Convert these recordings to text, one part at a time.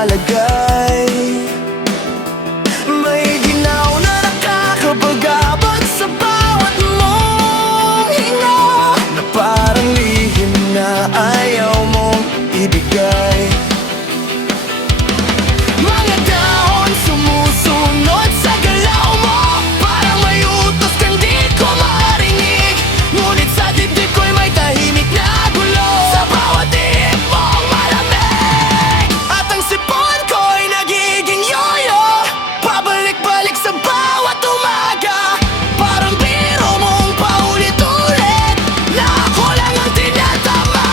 palagay. May ginaw na nakakapag-abot sa bawat mong hinga, na parang lihim na ayaw mong ibigay. Mga dahon sumusunod sa galaw mo, parang may utos kang di ko marinig. Ngunit sa dibdib ko'y may tahimik na gulo, sa bawat ihip mong malamig. At ang sipon ko'y nagiging yoyo, pabalik-balik sa bawat umaga. Parang biro mong paulit-ulit, na ako lang ang tinatama.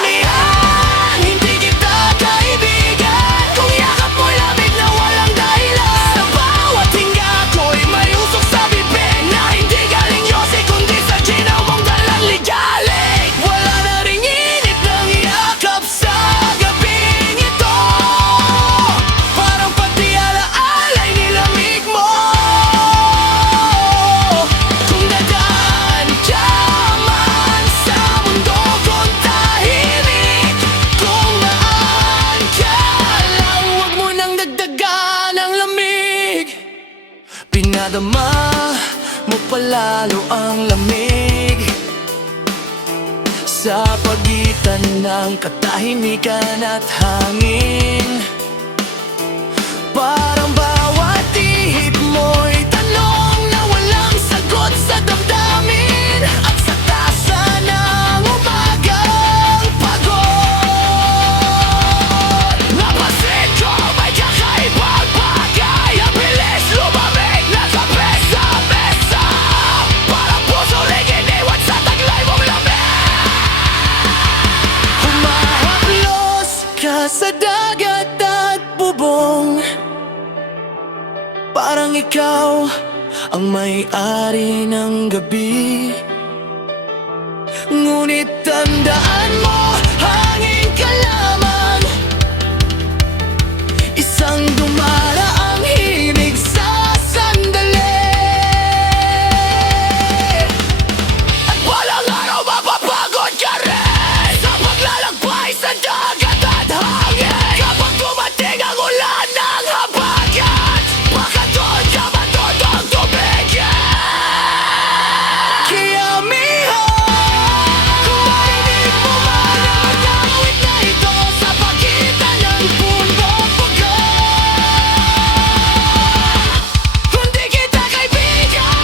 Amihan, hindi kita kaibigan, kung yakap mo'y lamig na walang dahilan. Sa bawat hinga ko'y may usok sa bibig, na hindi galing yosi kundi sa ginaw mong dalang ligalig. Wala na ring init ng yakap sa gabing ito, parang pati alaala'y nilamig mo. Kung dadaan ka man sa mundo kong tahimik, kung naan ka lang, huwag mo nang dagdagan ang lamig. Pinadama mo palalo ang lamig sa pagitan ng katahimikan at hangin. Parang bawat ihip mo'y tanong na walang sagot sa damdamin, at sa tasa ng umagang pagod. Napansin ko may kakaibang bagay, ang bilis lumamig na kape sa mesa, parang puso ring iniwan sa taglay mong lamig. Humahaplos ka sa dagat at bubong, parang ikaw ang may-ari ng gabi. Ngunit tandaan mo, hangin ka lamang, isang dumaraang himig sa sandali. At walang araw mapapagod ka rin sa paglalakbay sa dagat at hangin. Kapag dumating ang ulan ng habagat, baka doon ka matutong tumigil. Kaya amihan, kung marinig mo man ang awit na ito sa pagitan ng bundok pagod, hindi kita kaibigan.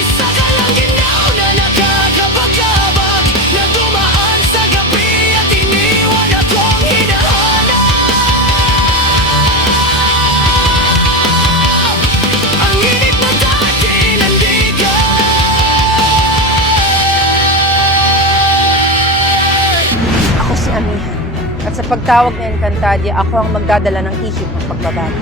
Isa ka lang ginaw na nakakapag-abag, na dumaan sa gabi at iniwan akong hinahanap. Ang init na dati nandigay. Ako si Amihan, at sa pagtawag na Encantadia, ako ang magdadala ng isip ng pagbabago.